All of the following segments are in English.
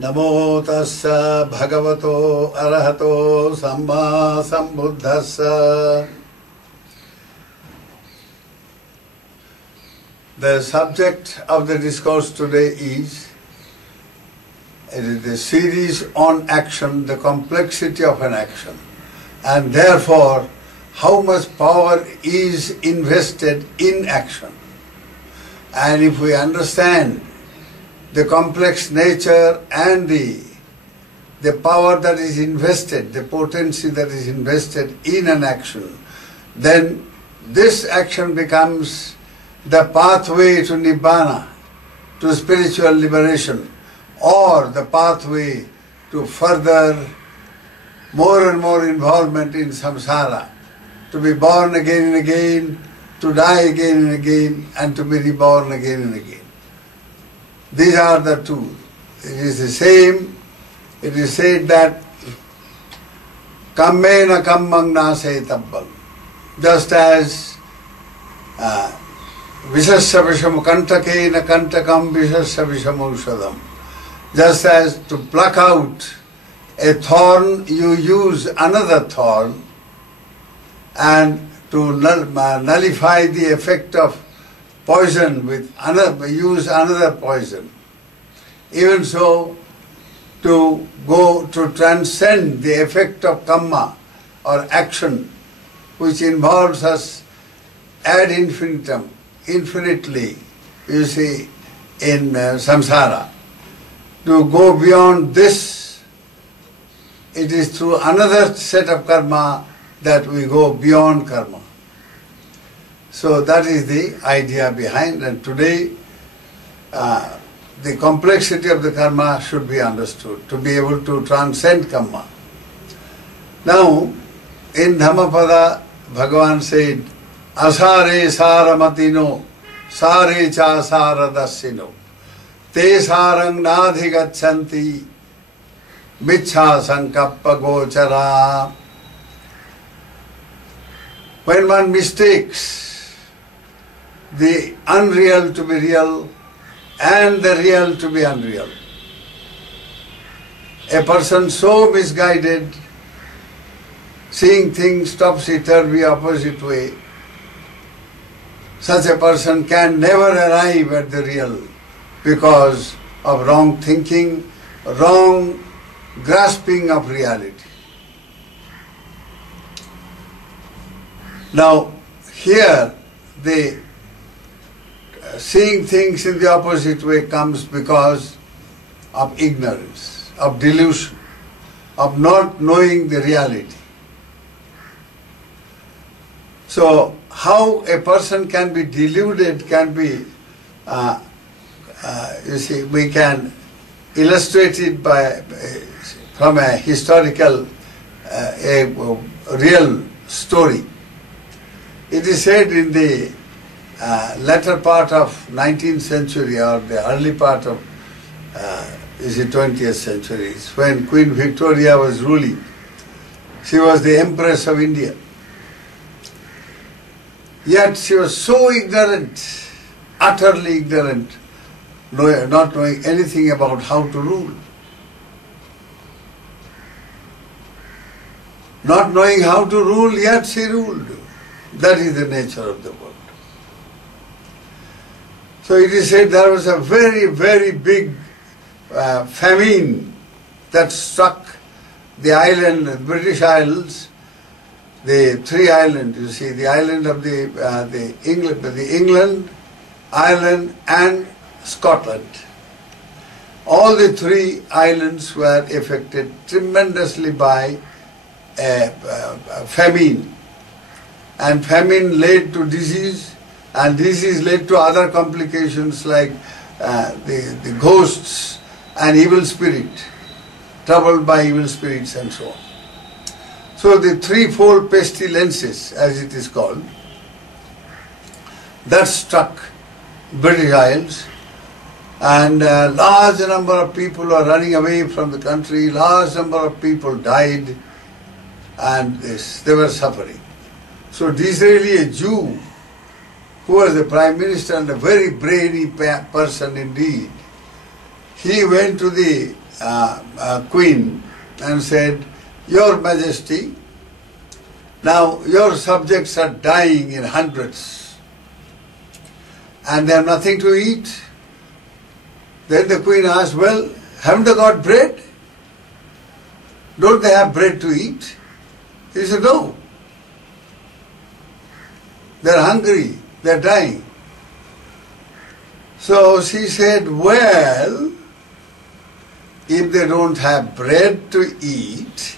Namo tassa bhagavato arahato samma sambuddhassa. The subject of the discourse today is the series on action, the complexity of an action, and therefore how much power is invested in action. And if we understand the complex nature and the power that is invested, the potency that is invested in an action, then this action becomes the pathway to Nibbana, to spiritual liberation, or the pathway to further more and more involvement in samsara, to be born again and again, to die again and again, and to be reborn again and again. These are the two. It is the same. It is said that kammena kammang nasetabam. Just as visasya visham kantakena kantakam visasya visham aushadam. Just as to pluck out a thorn, you use another thorn, and to nullify the effect of poison with another, use another poison. Even so, to go to transcend the effect of karma or action, which involves us ad infinitum, infinitely, you see, in samsara. To go beyond this, it is through another set of karma that we go beyond karma. So that is the idea behind, and today the complexity of the karma should be understood, to be able to transcend karma. Now, in Dhammapada, Bhagavan said, Asare saramatino, sare cha saradasino, te sarang nadhigachanti, michha sankappa gochara. When one mistakes the unreal to be real and the real to be unreal, a person so misguided, seeing things topsy-turvy opposite way, such a person can never arrive at the real because of wrong thinking, wrong grasping of reality. Now, here the seeing things in the opposite way comes because of ignorance, of delusion, of not knowing the reality. So, how a person can be deluded can be, you see, we can illustrate it by from a historical, a real story. It is said in the latter part of 19th century or the early part of is the 20th century, when Queen Victoria was ruling. She was the Empress of India. Yet she was so ignorant, utterly ignorant, not knowing anything about how to rule. Not knowing how to rule, yet she ruled. That is the nature of the world. So it is said there was a very, very big famine that struck the island, the British Isles, the three islands, you see, the island of the England, Ireland and Scotland. All the three islands were affected tremendously by famine. And famine led to disease, and disease led to other complications like the ghosts and evil spirit, troubled by evil spirits and so on. So the threefold pestilences, as it is called, that struck British Isles, and a large number of people were running away from the country, large number of people died, and they were suffering. So Disraeli, a Jew, who was the Prime Minister and a very brainy person indeed, he went to the queen and said, "Your Majesty, now your subjects are dying in hundreds and they have nothing to eat." Then the queen asked, "Well, haven't they got bread? Don't they have bread to eat?" He said, "No. They're hungry, they're dying." So she said, "Well, if they don't have bread to eat,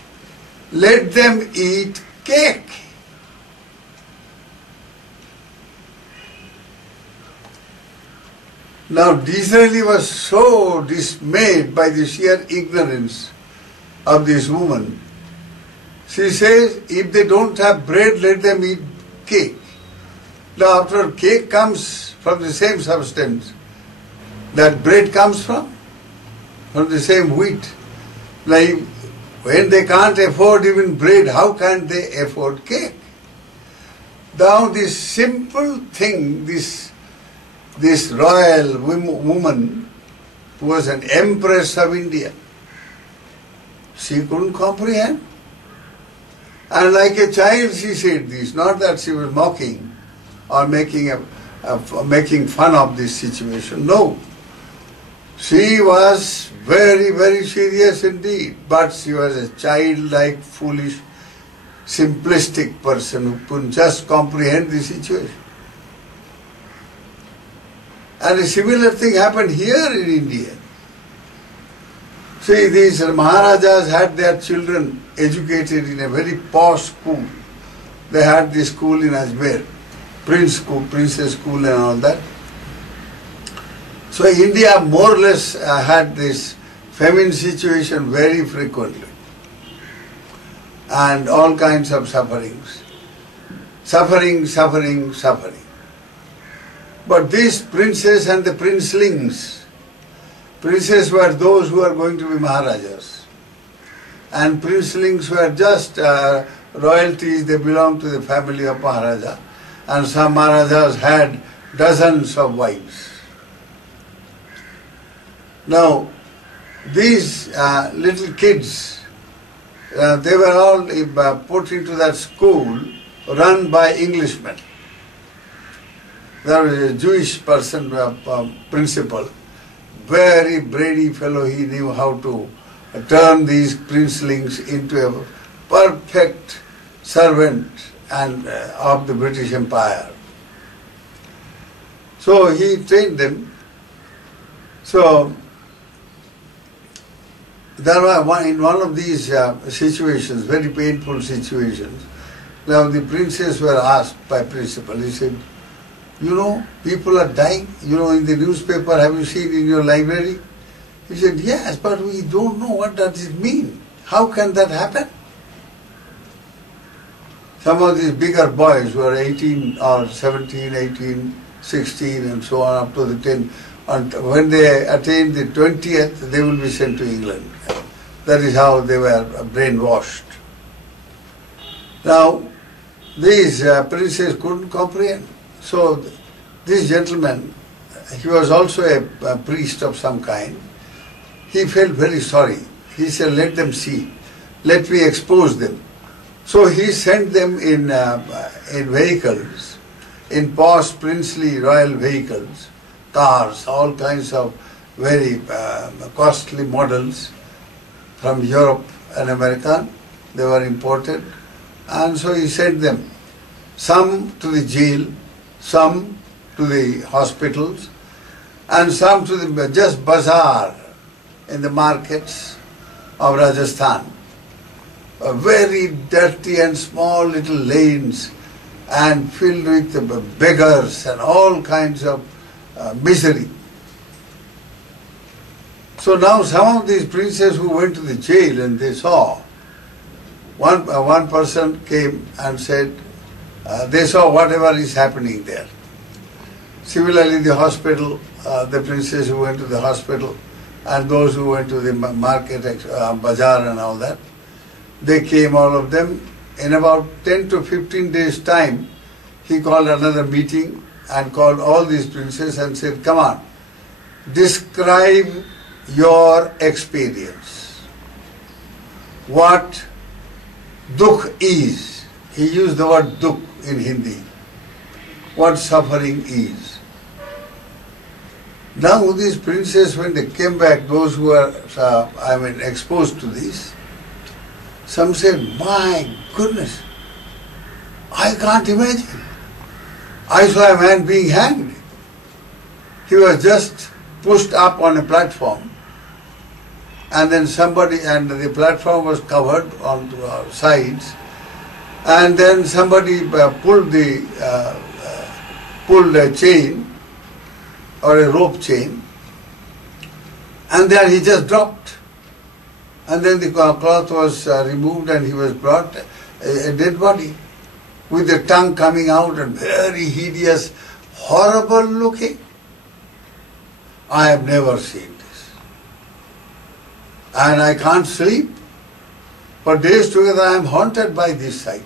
let them eat cake." Now Disraeli was so dismayed by the sheer ignorance of this woman. She says, if they don't have bread, let them eat cake. Now after all, cake comes from the same substance that bread comes from the same wheat. Like when they can't afford even bread, how can they afford cake? Now this simple thing, this royal woman who was an empress of India, she couldn't comprehend. And like a child she said this, not that she was mocking or making fun of this situation. No. She was very, very serious indeed, but she was a childlike, foolish, simplistic person who couldn't just comprehend the situation. And a similar thing happened here in India. See, these Maharajas had their children educated in a very posh school. They had this school in Ajmer, Prince School, Princess School and all that. So India more or less had this famine situation very frequently and all kinds of sufferings. Suffering. But these princes and the princelings, princes were those who are going to be Maharajas and princelings were just royalties, they belonged to the family of Maharaja, and some Maharajas had dozens of wives. Now, these little kids, they were all put into that school run by Englishmen. There was a Jewish person, principal, very brainy fellow. He knew how to turn these princelings into a perfect servant of the British Empire. So he trained them. So there were in one of these situations, very painful situations, now the princes were asked by principal, he said, "You know, people are dying, you know, in the newspaper, have you seen in your library?" He said, "Yes, but we don't know what does it mean. How can that happen?" Some of these bigger boys who are 18 or 17, 18, 16 and so on up to the 10, and when they attain the 20th, they will be sent to England. That is how they were brainwashed. Now, these princes couldn't comprehend. So, this gentleman, he was also a priest of some kind. He felt very sorry. He said, "Let them see. Let me expose them." So he sent them in vehicles, in posh princely royal vehicles, cars, all kinds of very costly models from Europe and America. They were imported. And so he sent them, some to the jail, some to the hospitals, and some to the just bazaar in the markets of Rajasthan. Very dirty and small little lanes and filled with beggars and all kinds of misery. So now some of these princes who went to the jail and they saw, one person came and said, they saw whatever is happening there. Similarly, the hospital, the princes who went to the hospital and those who went to the market, bazaar and all that, they came, all of them. In about 10 to 15 days' time, he called another meeting and called all these princes and said, "Come on, describe your experience. What dukh is. He used the word dukh in Hindi. What suffering is. Now these princes, when they came back, those who were, exposed to this, some said, my goodness, I can't imagine. I saw a man being hanged. He was just pushed up on a platform, and then the platform was covered on the sides, and then somebody pulled a chain or a rope chain, and then he just dropped. And then the cloth was removed and he was brought, a dead body, with the tongue coming out and very hideous, horrible looking. I have never seen this. And I can't sleep. For days together I am haunted by this sight.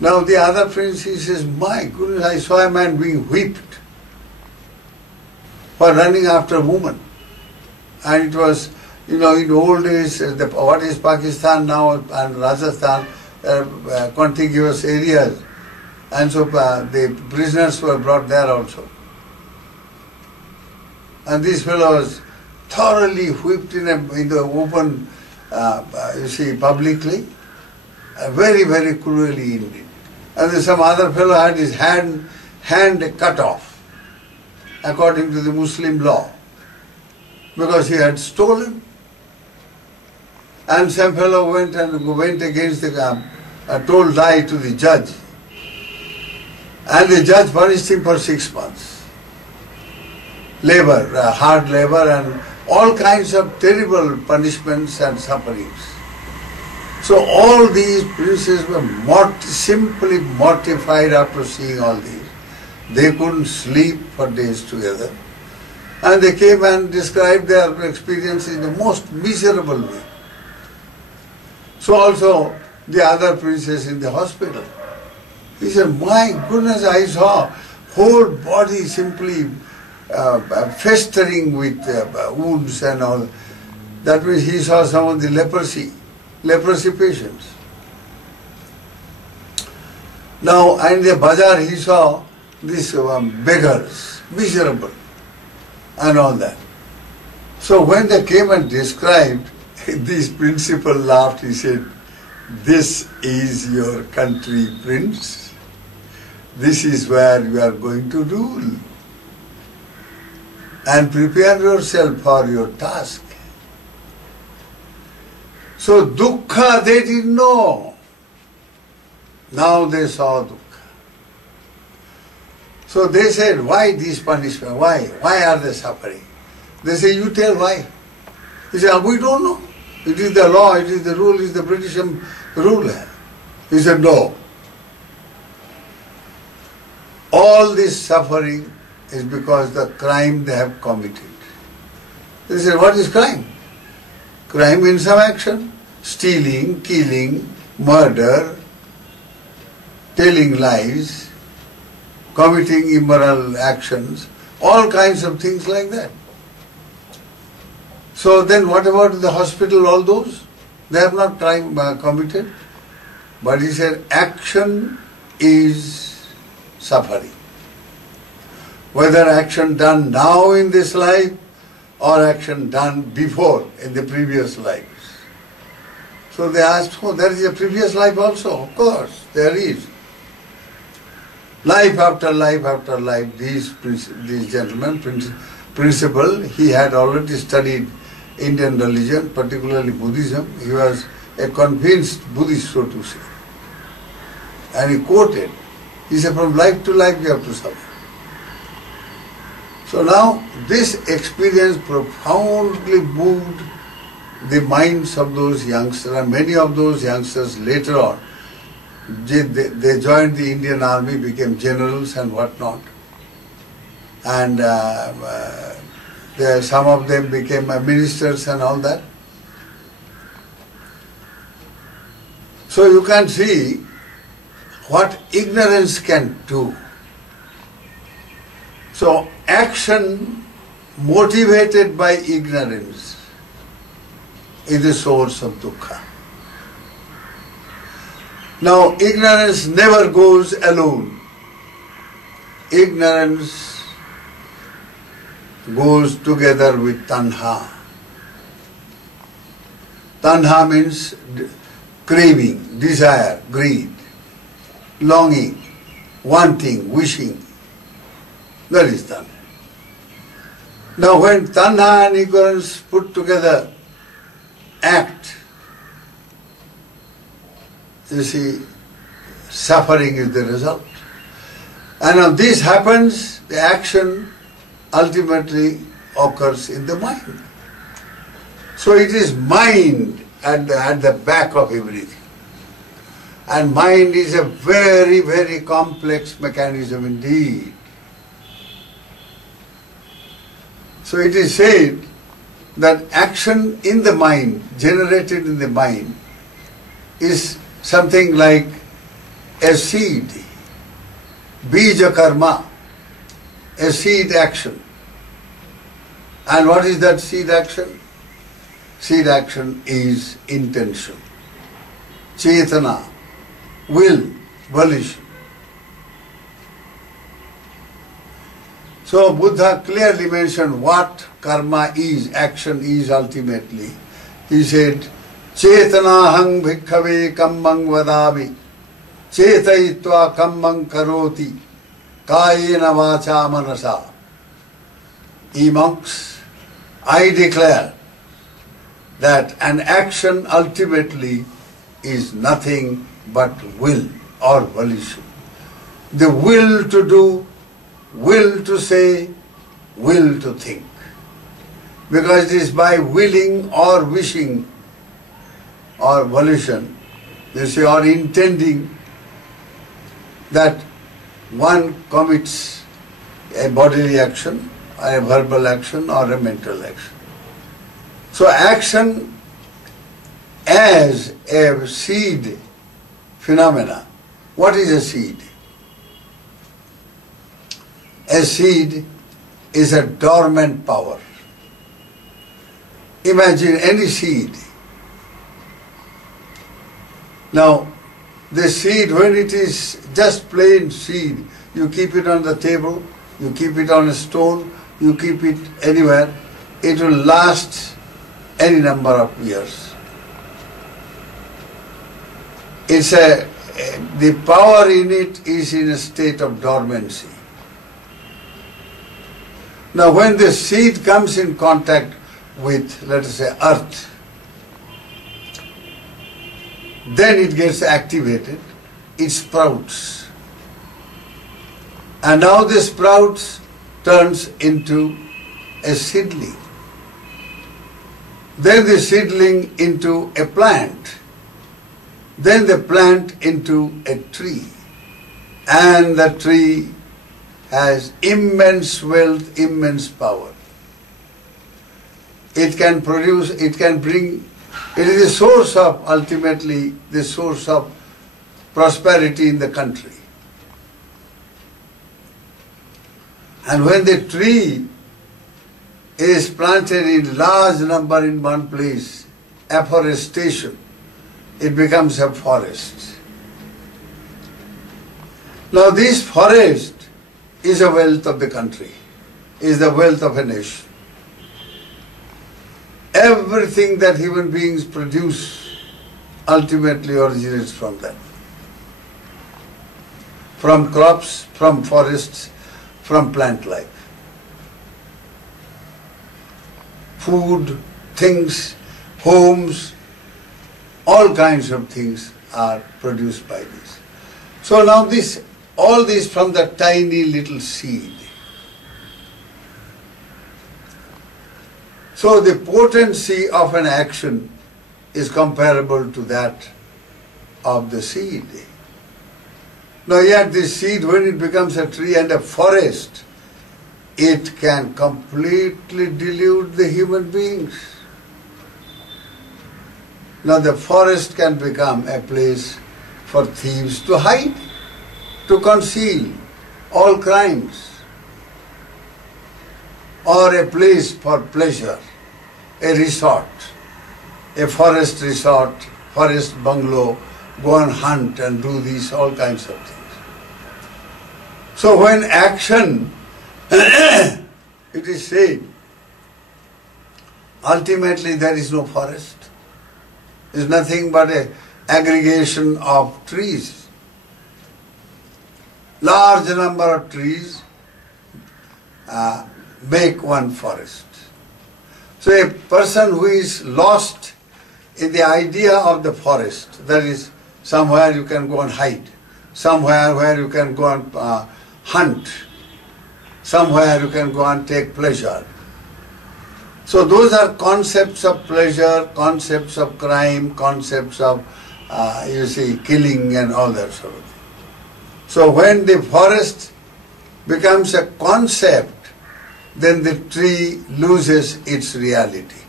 Now the other prince, he says, my goodness, I saw a man being whipped for running after a woman. And it was, in old days, what is Pakistan now and Rajasthan, contiguous areas. And so the prisoners were brought there also. And this fellow was thoroughly whipped in the open, publicly, very, very cruelly indeed. And then some other fellow had his hand cut off, according to the Muslim law, because he had stolen. And some fellow went against the told lie to the judge. And the judge punished him for 6 months. Labor, hard labor, and all kinds of terrible punishments and sufferings. So all these princes were simply mortified after seeing all these. They couldn't sleep for days together. And they came and described their experience in the most miserable way. So also the other princes in the hospital. He said, my goodness, I saw whole body simply festering with wounds and all. That means he saw some of the leprosy patients. Now, in the bazaar he saw these beggars, miserable, and all that. So when they came and described, this principal laughed. He said, this is your country, prince. This is where you are going to rule. And prepare yourself for your task. So dukkha they didn't know. Now they saw dukkha. So they said, why these punishments? Why? Why are they suffering? They say, you tell why. He said, we don't know. It is the law, it is the rule, it is the British rule. He said, no. All this suffering is because the crime they have committed. They said, what is crime? Crime means some action. Stealing, killing, murder, telling lies, committing immoral actions, all kinds of things like that. So then what about the hospital, all those? They have not crime committed. But he said, action is suffering. Whether action done now in this life or action done before in the previous lives. So they asked, oh, there is a previous life also. Of course, there is. Life after life after life, these gentlemen, principal, he had already studied Indian religion, particularly Buddhism. He was a convinced Buddhist, so to say. And he quoted, he said, from life to life you have to suffer. So now this experience profoundly moved the minds of those youngsters, and many of those youngsters later on, they joined the Indian army, became generals and whatnot. And some of them became ministers and all that. So you can see what ignorance can do. So action motivated by ignorance is the source of dukkha. Now ignorance never goes alone. Ignorance goes together with tanha. Tanha means craving, desire, greed, longing, wanting, wishing. That is tanha. Now when tanha and ignorance put together act, you see, suffering is the result. And now this happens, the action ultimately occurs in the mind. So it is mind at the back of everything. And mind is a very, very complex mechanism indeed. So it is said that action in the mind, generated in the mind, is something like a seed, bija karma, a seed action. And what is that seed action? Seed action is intention, chetana, will, volition. So Buddha clearly mentioned what karma is, action is ultimately. He said, Chetanahang bhikkhave kammang vadami, chetayitva kammang karoti, kayena vacha manasa. Ye monks, I declare that an action ultimately is nothing but will or volition. The will to do, will to say, will to think. Because it is by willing or wishing or volition, you see, or intending, that one commits a bodily action, or a verbal action, or a mental action. So action as a seed phenomena. What is a seed? A seed is a dormant power. Imagine any seed. Now, the seed, when it is just plain seed, you keep it on the table, you keep it on a stone, you keep it anywhere, it will last any number of years. The power in it is in a state of dormancy. Now when the seed comes in contact with, let us say, earth, then it gets activated, it sprouts. And now the sprouts turns into a seedling. Then the seedling into a plant. Then the plant into a tree. And the tree has immense wealth, immense power. It can produce, it can bring, it is the source of, ultimately, the source of prosperity in the country. And when the tree is planted in large number in one place, afforestation, it becomes a forest. Now this forest is a wealth of the country, is the wealth of a nation. Everything that human beings produce ultimately originates from that. From crops, from forests, from plant life. Food, things, homes, all kinds of things are produced by this. So now all this from the tiny little seed. So the potency of an action is comparable to that of the seed. Now yet this seed, when it becomes a tree and a forest, it can completely delude the human beings. Now the forest can become a place for thieves to hide, to conceal all crimes. or a place for pleasure, a resort, a forest resort, forest bungalow, go and hunt and do these all kinds of things. So when action, it is said, ultimately there is no forest. It is nothing but an aggregation of trees. Large number of trees make one forest. So a person who is lost in the idea of the forest, that is somewhere you can go and hide, somewhere where you can go and hunt, somewhere you can go and take pleasure. So those are concepts of pleasure, concepts of crime, concepts of, killing and all that sort of thing. So when the forest becomes a concept, then the tree loses its reality.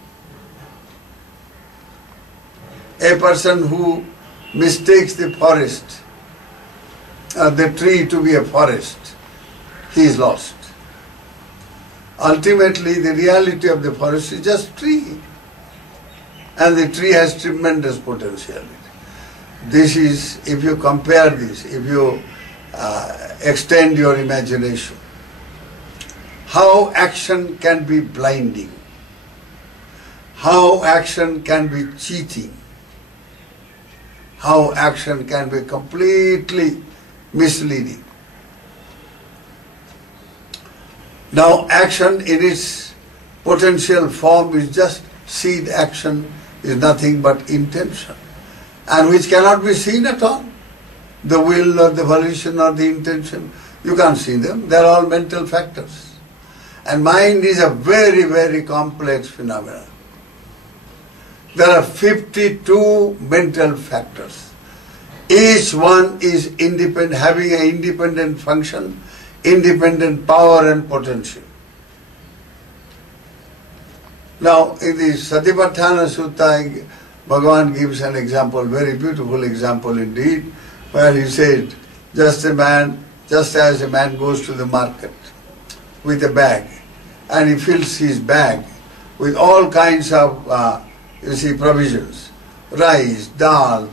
A person who mistakes the forest, the tree to be a forest, he is lost. Ultimately, the reality of the forest is just tree. And the tree has tremendous potentiality. This is, if you compare this, if you extend your imagination, how action can be blinding, how action can be cheating, how action can be completely misleading. Now action in its potential form is just seed action, is nothing but intention, and which cannot be seen at all. The will or the volition or the intention, you can't see them, they are all mental factors. And mind is a very, very complex phenomenon. There are 52 mental factors. Each one is independent, having an independent function, independent power and potential. Now, in the Satipatthana Sutta, Bhagavan gives an example, very beautiful example indeed, where he said, just as a man goes to the market with a bag, and he fills his bag with all kinds of, provisions, rice, dal,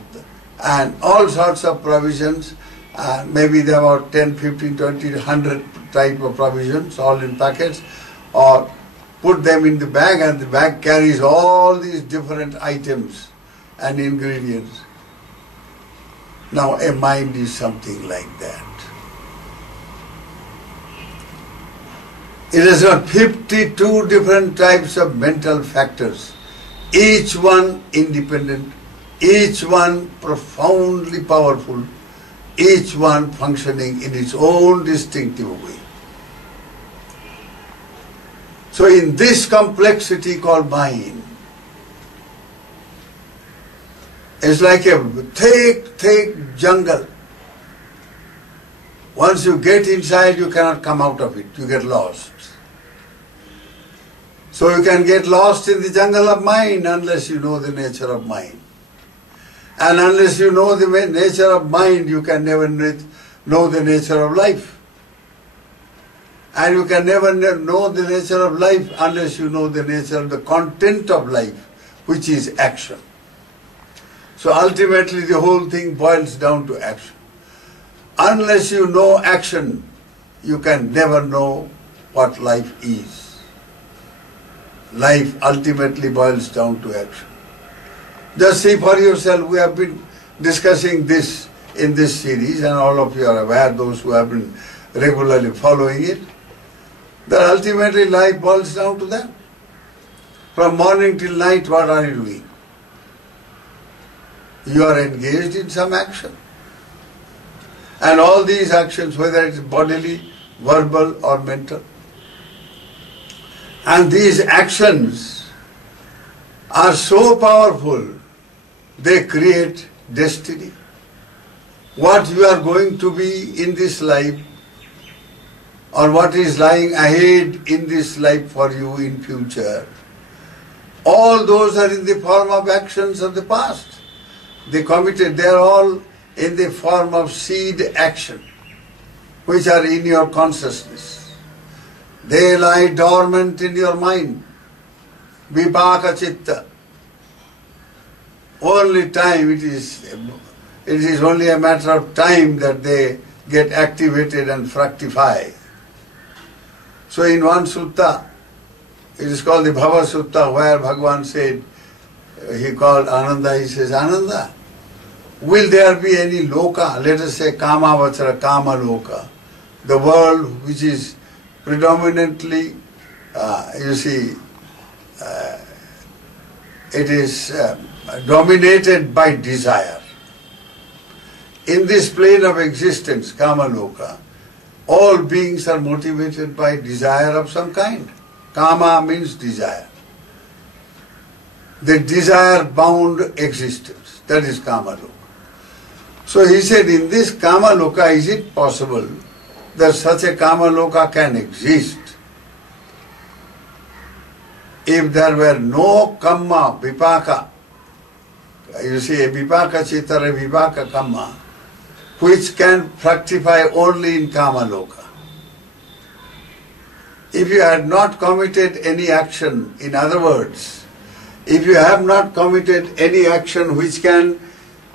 and all sorts of provisions. Maybe there are 10, 15, 20, 100 type of provisions, all in packets, or put them in the bag, and the bag carries all these different items and ingredients. Now a mind is something like that. It has got 52 different types of mental factors, each one independent, each one profoundly powerful, each one functioning in its own distinctive way. So in this complexity called mind, it's like a thick jungle. Once you get inside, you cannot come out of it, you get lost. So you can get lost in the jungle of mind unless you know the nature of mind. And unless you know the nature of mind, you can never know the nature of life. And you can never know the nature of life unless you know the nature of the content of life, which is action. So ultimately the whole thing boils down to action. Unless you know action, you can never know what life is. Life ultimately boils down to action. Just see for yourself, we have been discussing this in this series, and all of you are aware, those who have been regularly following it, that ultimately life boils down to that. From morning till night, what are you doing? You are engaged in some action. And all these actions, whether it's bodily, verbal or mental, and these actions are so powerful, they create destiny. What you are going to be in this life, or what is lying ahead in this life for you in future, all those are in the form of actions of the past. They committed, they are all in the form of seed action, which are in your consciousness. They lie dormant in your mind. Vipaka chitta. Only time it is only a matter of time that they get activated and fructify. So in one sutta, it is called the Bhava Sutta, where Bhagavan said, he called Ananda, he says, Ananda, will there be any loka, let us say kama vachara, kama loka, the world which is predominantly, it is dominated by desire. In this plane of existence, kama loka, all beings are motivated by desire of some kind. Kama means desire. The desire-bound existence, that is kama loka. So he said, in this kama loka, is it possible that such a kama loka can exist? If there were no kamma, vipaka, you see, a vipaka chitta, a vipaka kamma, which can fructify only in kama loka. If you had not committed any action, in other words, if you have not committed any action which can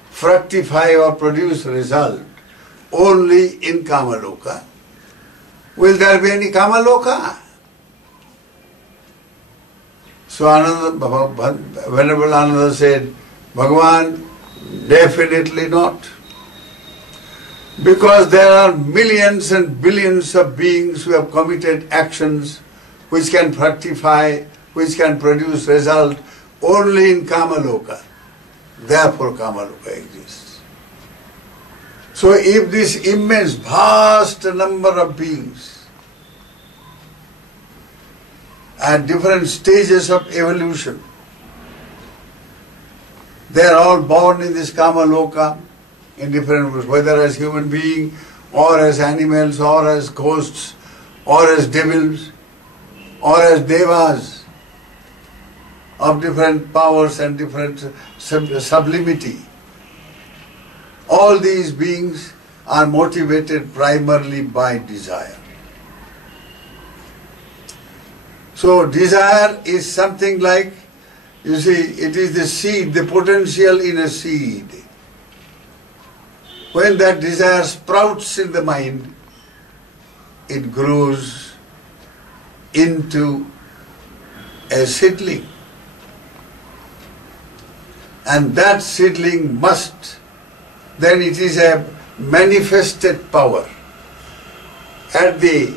fructify or produce result only in kama loka, will there be any kama loka? So Venerable Ananda said, Bhagavan, definitely not. Because there are millions and billions of beings who have committed actions which can fructify, which can produce result only in kama loka. Therefore kama loka exists. So if this immense, vast number of beings at different stages of evolution, they are all born in this kama loka, in different ways, whether as human being, or as animals, or as ghosts, or as devils, or as devas of different powers and different sublimity. All these beings are motivated primarily by desire. So desire is something like, you see, it is the seed, the potential in a seed. When that desire sprouts in the mind, it grows into a seedling. And that seedling must, then it is a manifested power. At the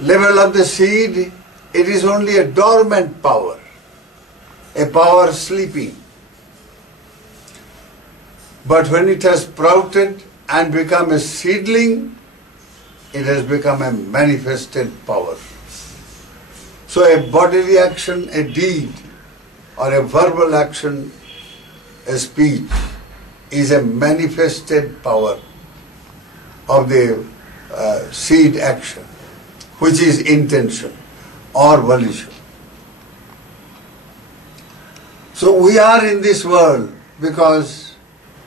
level of the seed, it is only a dormant power, a power sleeping. But when it has sprouted and become a seedling, it has become a manifested power. So a bodily action, a deed, or a verbal action, a speech, is a manifested power of the seed action, which is intention or volition. So we are in this world because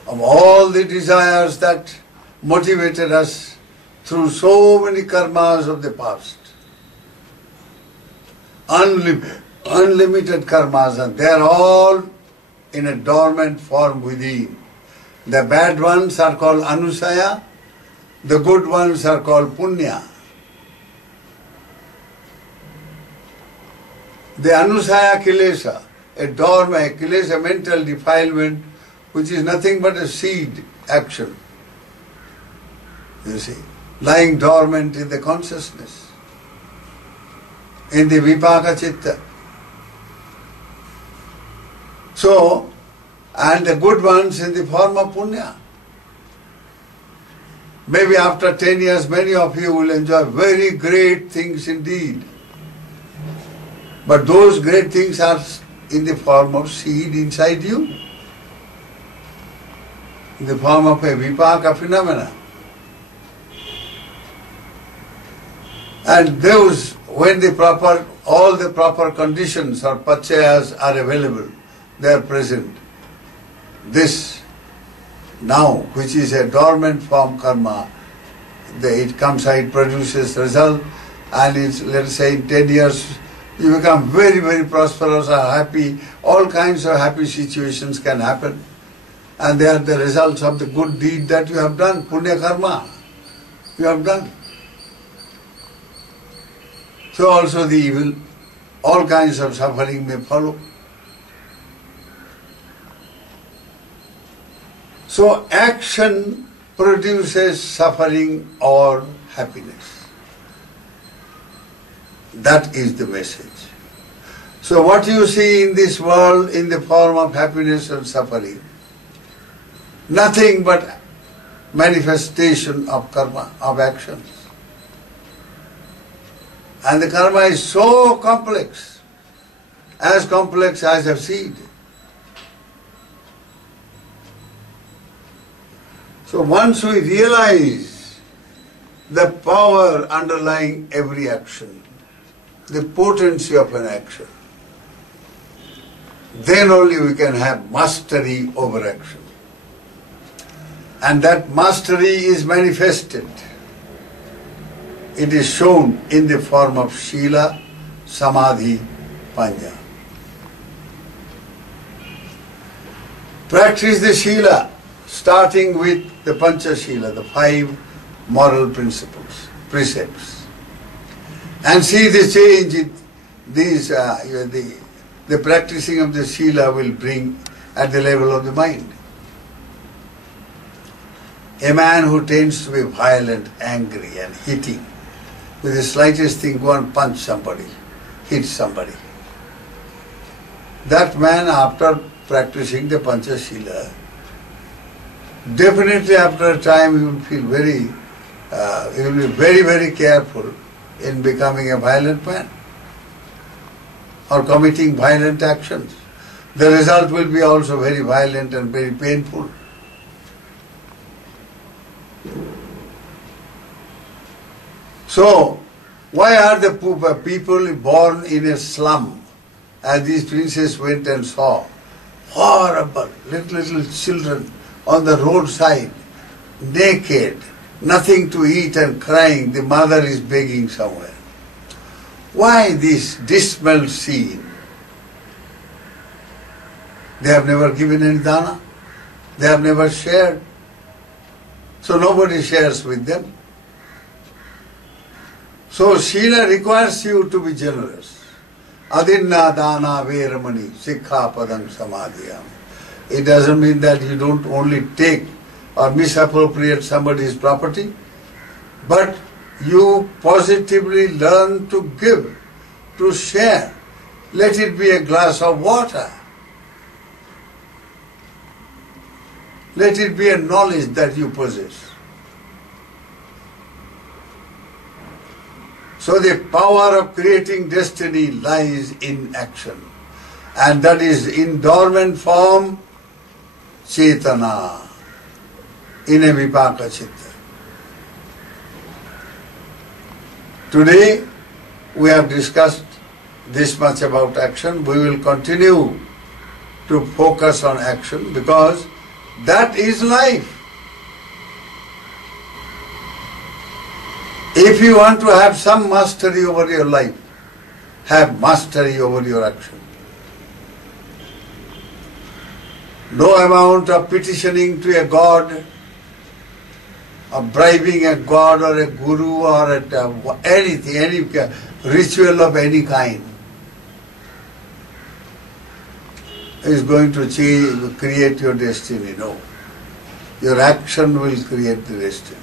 of all the desires that motivated us through so many karmas of the past. Unlimited karmas, and they are all in a dormant form within. The bad ones are called anusaya, the good ones are called punya. The anusaya kilesa, a dormant kilesa, mental defilement, which is nothing but a seed action, you see, lying dormant in the consciousness, in the vipaka chitta. So, and the good ones in the form of punya. Maybe after 10 years, many of you will enjoy very great things indeed. But those great things are in the form of seed inside you, in the form of a vipaka phenomena. And those, when all the proper conditions or pachayas are available, they are present. This now, which is a dormant form karma, it comes out, it produces result, and it's, let's say in 10 years you become very, very prosperous or happy, all kinds of happy situations can happen. And they are the results of the good deed that you have done, punya karma you have done. So also the evil, all kinds of suffering may follow. So action produces suffering or happiness. That is the message. So what you see in this world in the form of happiness and suffering, nothing but manifestation of karma, of actions. And the karma is so complex as a seed. So once we realize the power underlying every action, the potency of an action, then only we can have mastery over action. And that mastery is manifested. It is shown in the form of Shila, Samadhi, Panya. Practice the Shila, starting with the Pancha Shila, the 5 moral principles, precepts. And see the change the practicing of the Shila will bring at the level of the mind. A man who tends to be violent, angry and hitting, with the slightest thing go and punch somebody, hit somebody. That man, after practicing the Pancha Shila, definitely after a time he will feel he will be very, very careful in becoming a violent man or committing violent actions. The result will be also very violent and very painful. So, why are the people born in a slum, as these princes went and saw? Horrible, little children on the roadside, naked, nothing to eat and crying, the mother is begging somewhere. Why this dismal scene? They have never given any dana, they have never shared, so nobody shares with them. So Shila requires you to be generous. Adinna dana veramani sikha padam samadhiyam. It doesn't mean that you don't only take or misappropriate somebody's property, but you positively learn to give, to share. Let it be a glass of water. Let it be a knowledge that you possess. So the power of creating destiny lies in action. And that is in dormant form, Chetana, in a Vipaka Chitta. Today we have discussed this much about action. We will continue to focus on action because that is life. If you want to have some mastery over your life, have mastery over your action. No amount of petitioning to a god, of bribing a god or a guru or anything, any ritual of any kind is going to create your destiny. No. Your action will create the destiny.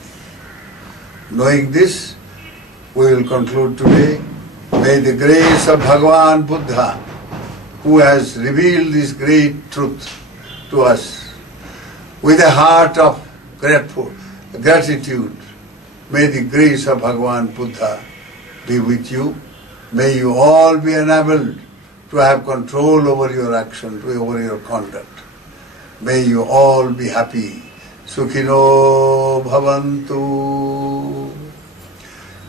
Knowing this, we will conclude today. May the grace of Bhagavan Buddha, who has revealed this great truth to us, with a heart of gratitude, may the grace of Bhagavan Buddha be with you. May you all be enabled to have control over your action, over your conduct. May you all be happy. Sukhino bhavantu.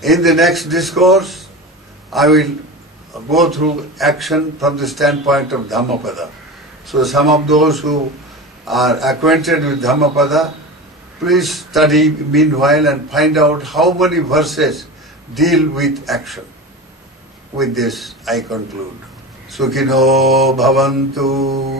In the next discourse, I will go through action from the standpoint of Dhammapada. So some of those who are acquainted with Dhammapada, please study meanwhile and find out how many verses deal with action. With this I conclude. Sukhino bhavantu.